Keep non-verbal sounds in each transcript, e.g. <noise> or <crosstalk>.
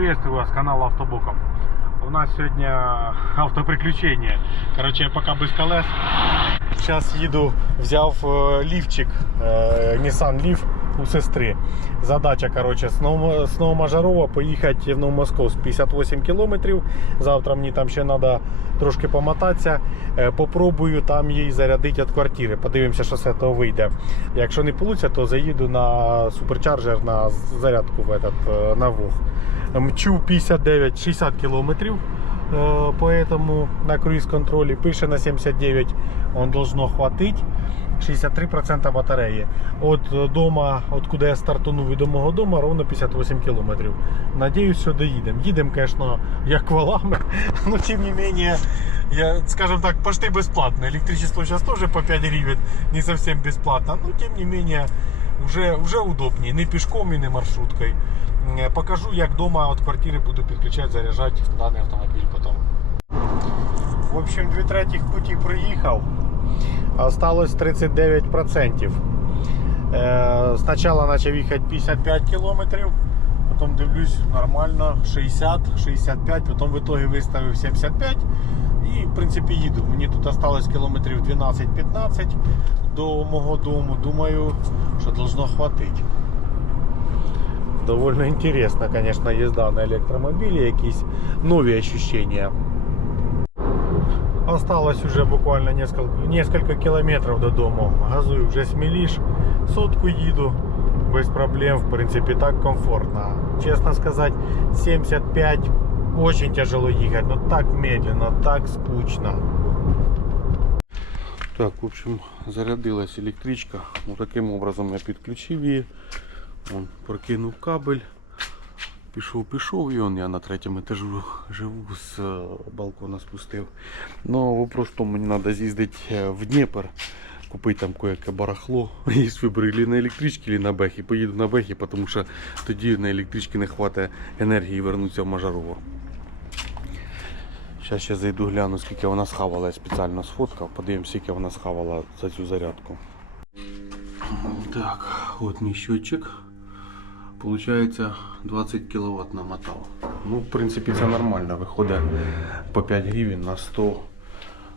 Приветствую вас, канал Автобоком. У нас сегодня автоприключение. Короче, я пока без колес. Сейчас еду, взяв лифчик, лівчик, е, Nissan Leaf у сестри. Задача, короче, з Ново- з Новомажарова поїхати в Новомосковськ 58 кілометрів. Завтра мені там ще треба трошки помотатися. Е, Попробую там їй зарядити від квартири. Подивимося, що з цього вийде. Якщо не вийде, то заїду на суперчарджер на зарядку в этот, е, на Вог. Мчу 59-60 кілометрів. Э, Поэтому на круиз-контроле пише на 79 он должно хватить. 63% батареї. От е, дома, от куди я стартанув від до мого дома, ровно 58 кілометрів. Надіюсь, що доїдемо. Їдемо, звісно, як валами, <laughs> но тим не менее, я, скажем так, почти бесплатно. Электричество сейчас тоже по 5 гривен, не совсем бесплатно, но тем не менее, уже, уже удобнее. Не пешком і не маршруткою. Е, Покажу, як дома від квартири буду підключати, заряджати даний автомобіль потім. В общем, дві третіх путі проїхав. Осталось 39%. Е, спочатку почав їхати 55 кілометрів, потім дивлюсь нормально 60, 65, потім в итоге виставив 75 і в принципі їду. Мені тут осталось кілометрів 12-15 до мого дому. Думаю, що должно хватить. Довольно интересно, конечно, езда на электромобиле, якісь нові ощущения. Осталось уже буквально несколько, несколько километров до дому. Газую вже смелиш, сотку їду без проблем, в принципе, так комфортно. Честно сказать, 75 очень тяжело ехать, но так медленно, так скучно. Так, в общем, зарядилась электричка. Вот таким образом я підключив її. Он прокинув кабель. Пішов, пішов, і он я на третьому етажу живу, з е, балкона спустив. Ну, вопрос мені треба з'їздити е, в Дніпр, купити там кое-яке барахло. <laughs> І вибору на електричці, или на бехі. Поїду на бехі, тому що тоді на електричці не вистачить енергії вернутися в Мажарово. Зараз ще зайду гляну, скільки вона схавала, я спеціально сфоткав. Подивимось, скільки вона схавала за цю зарядку. Так, от мій счетчик. Получається 20 кВт намотав. Ну, в принципі, це нормально. Виходить по 5 гривень на 100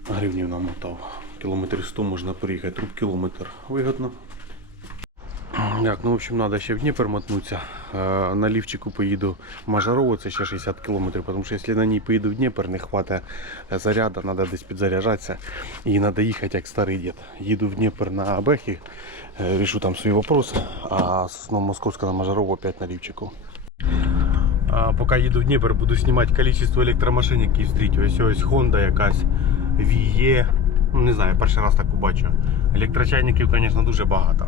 гривнів намотав. Кілометр 100 можна приїхати, труб кілометр. Вигодно. Так, ну в общем, треба ще в Дніпр мотнутися. Е, На лівчику поїду в Мажарово, це ще 60 кілометрів, тому що якщо на ній поїду в Дніпр, не хватить заряду, треба десь підзаряджатися. І треба їхати як старий дід. Їду в Дніпр на Бехі, е, рішу там свої вопроси, а з Новомосковська на Мажарово опять на лівчику. А поки їду в Дніпр, буду знімати кількість електромашин, які зустрічу. Ось ось Honda якась, VE, ну не знаю, перший раз таку бачу. Електрочайників, звісно, дуже багато.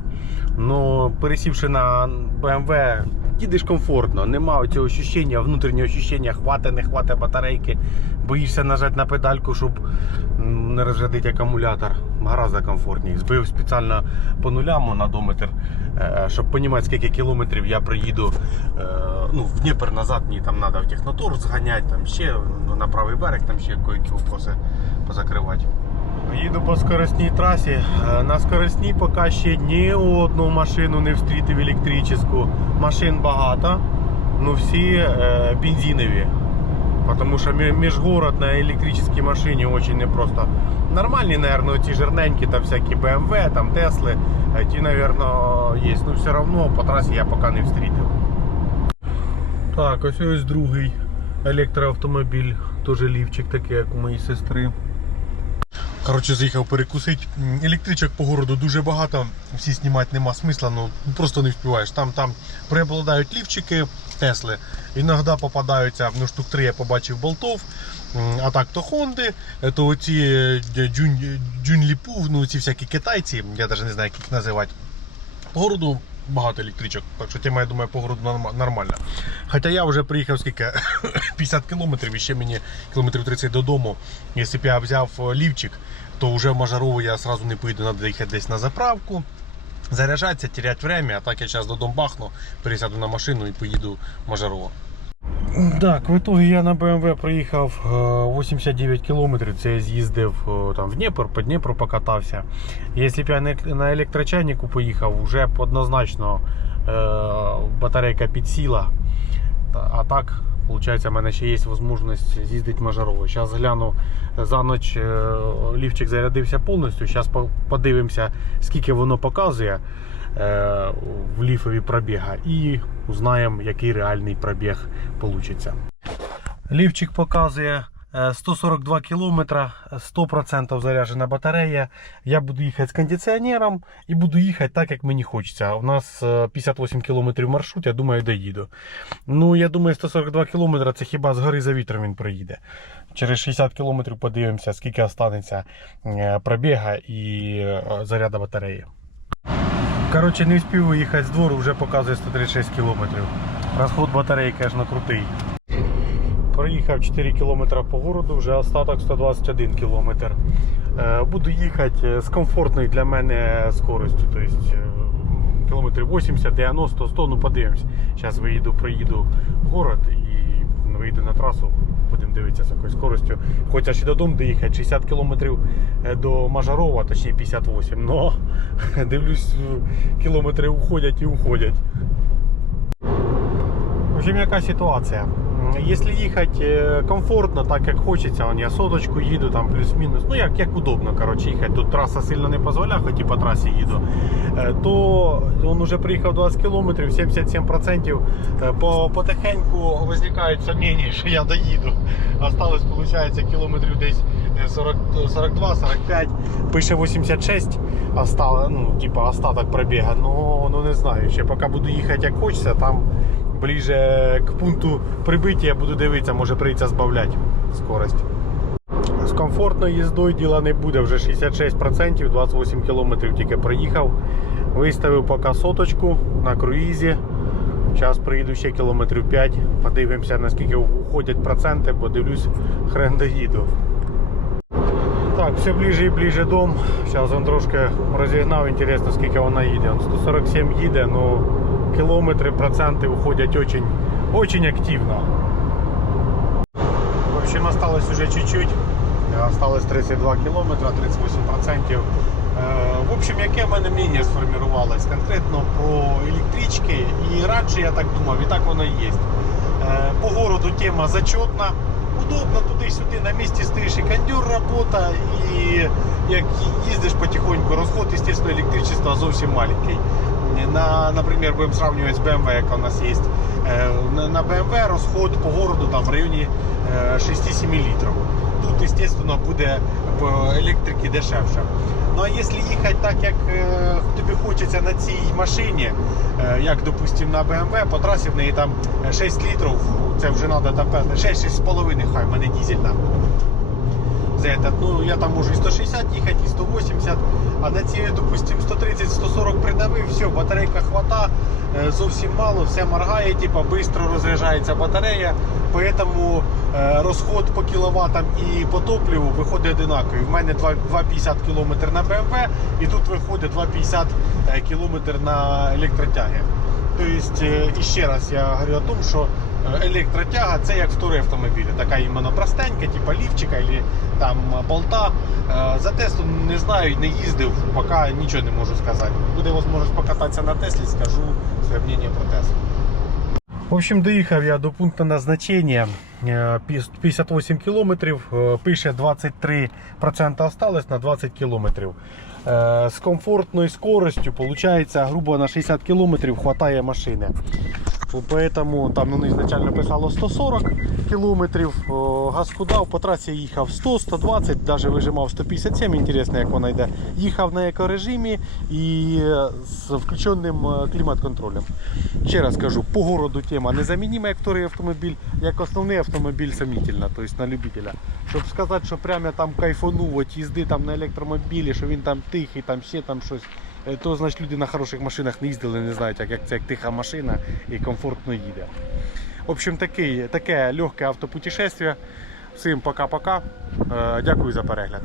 Ну, пересівши на BMW, їдеш комфортно, нема цього ощущення, внутрішнього ощущення, хвата, не хвата батарейки. Боїшся нажати на педальку, щоб не розрядити акумулятор. Гораздо комфортніше. Збив спеціально по нулям на одометр, е, щоб розуміти, скільки кілометрів я приїду е, ну, в Дніпр назад, мені там треба в технотур зганяти, там ще на правий берег, там ще кої вопроси позакривати. Їду по скоростній трасі. Е, На скоростній поки ще ні одну машину не встрітив електричну. Машин багато, ну всі е, бензинові. Потому що мі- міжгород на електричній машині дуже непросто. Нормальні, наверное, ті жирненькі, там всякі BMW, там Тесли, е, ті, наверное, є. Ну все одно по трасі я поки не встрітив. Так, ось ось другий електроавтомобіль, теж лівчик такий, як у моєї сестри. Коротше, заїхав перекусити. Електричок по городу дуже багато, всі знімати нема смисла, ну просто не вспіваєш. Там там преобладають лівчики, Тесли. Іноді попадаються, ну штук три я побачив болтов. А так то Хонди, е, то оці е, Джун- Джунліпу, ну ці всякі китайці, я навіть не знаю, як їх називати. По городу багато електричок, так що тема, я думаю, по городу нормальна. Хоча я вже приїхав скільки <coughs> 50 кілометрів і ще мені кілометрів 30 додому. Якщо б я взяв е, лівчик, то вже в Мажарову я одразу не поїду, треба їхати десь на заправку. Заряджатися, теряти время, а так я зараз додому бахну, пересяду на машину і поїду в Мажарово. Так, в итоге я на BMW проїхав е, 89 кілометрів. Це я з'їздив е, там в Дніпр, по Дніпру покатався. Якщо б я на електрочайнику поїхав, вже однозначно е, батарейка підсіла. А так Получається, в мене ще є можливість з'їздити в Зараз гляну за ніч е, ліфчик зарядився повністю. Зараз подивимося, скільки воно показує е, в ліфові пробіга і узнаємо, який реальний пробіг вийде. Ліфчик показує 142 кілометра, 100% заряджена батарея. Я буду їхати з кондиціонером і буду їхати так, як мені хочеться. У нас е, 58 кілометрів маршрут, я думаю, доїду. Ну, я думаю, 142 кілометри це хіба з гори за вітром він проїде. Через 60 кілометрів подивимося, скільки останеться е, пробіга і е, заряда батареї. Коротше, не встиг виїхати з двору, вже показує 136 кілометрів. Розход батареї, звісно, крутий. Проїхав 4 км по городу, вже остаток 121 км. Е, Буду їхати з комфортною для мене скоростю. Тобто е, кілометрів 80, 90, 100, ну подивимось. Зараз виїду, проїду в город і вийду на трасу. Будемо дивитися з якою скоростю. Хоча ще додому доїхати 60 км до Мажарова, точніше 58. Но <laughs> дивлюсь, кілометри уходять і уходять. В общем, яка ситуація? М, Якщо їхати е, комфортно, так як хочеться, я соточку їду, там плюс-мінус, ну як, як удобно коротше, їхати. Тут траса сильно не дозволяє, хоч і по трасі їду, е, то він вже приїхав 20 кілометрів, 77%. е, По, потихеньку визникають сумнівні, що <laughs> я доїду. Осталось, виходить, кілометрів десь е, 40, 42-45, пише 86, остало, ну, типа остаток пробіга. Ну, ну не знаю, ще поки буду їхати як хочеться, там ближе к пункту прибиття буду дивитися, може прийдеться збавляти скорость. З комфортною їздою діла не буде, вже 66%, 28 км тільки проїхав. Виставив поки соточку на круїзі. Зараз приїду ще кілометрів 5, подивимося наскільки уходять проценти, бо дивлюсь, хрен доїду. Так, все ближе і ближе дом. Зараз він трошки розігнав, інтересно, скільки вона їде. 147 їде, ну кілометри, проценти уходять очень, очень активно. В общем, осталось уже чуть-чуть. Осталось 32 кілометра, 38%. Е, В общем, яке в мене мнення сформувалось конкретно про електрички. І радше я так думав, і так воно і є. По городу тема зачетна. Удобно туди-сюди, на місці стоїш і кондюр робота, і як їздиш потихоньку, розход, естественно, електричества зовсім маленький. На, наприклад, будемо сравнювати з BMW, яка у нас є. Е, На BMW розход по городу там в районі е, 6-7 літрів. Тут, естественно, буде по електрики дешевше. Ну а якщо їхати так, як е, тобі хочеться на цій машині, е, як допустимо на BMW, по трасі в неї там 6 літрів, це вже треба там 6-6,5 хай, в мене дізельна. За этот, ну я там можу і 160 їхати, і 180, а на цій, допустим, 130-140 придавив, все, батарейка хвата, е, зовсім мало, все моргає, типа швидко розряджається батарея, поэтому е, розход по кіловатам і по топливу виходить одинаковий. В мене 2,50 км на BMW і тут виходить 2,50 км на електротяги. Тобто, і ще раз я говорю о тому, що електротяга це як вторий автомобіль. Така іменно простенька, типа лівчика або там болта. Е, За Теслу не знаю, не їздив, поки нічого не можу сказати. Буде можливість покататися на Теслі, скажу своє мнение про Теслу. В общем, доїхав я до пункту назначення. Е, 58 кілометрів, е, пише 23% осталось на 20 кілометрів. Е, З комфортною скоростю, виходить, грубо на 60 км хватає машини. Поэтому там ну, ізначально писало 140 кілометрів, о, газку дав, по трасі їхав 100, 120, навіть вижимав 157, інтересно, як вона йде. Їхав на екорежимі і е, з включеним е, клімат-контролем. Ще раз кажу, по городу тема незамінима як вторий автомобіль, як основний автомобіль сомнительна, тобто на любителя. Щоб сказати, що прямо там кайфанув, їзди там на електромобілі, що він там тихий, там ще там щось. Е, То значить люди на хороших машинах не їздили, не знають, як, це як тиха машина і комфортно їде. В общем, такий, таке легке автопутешествие. Всім пока-пока. Е, Дякую за перегляд.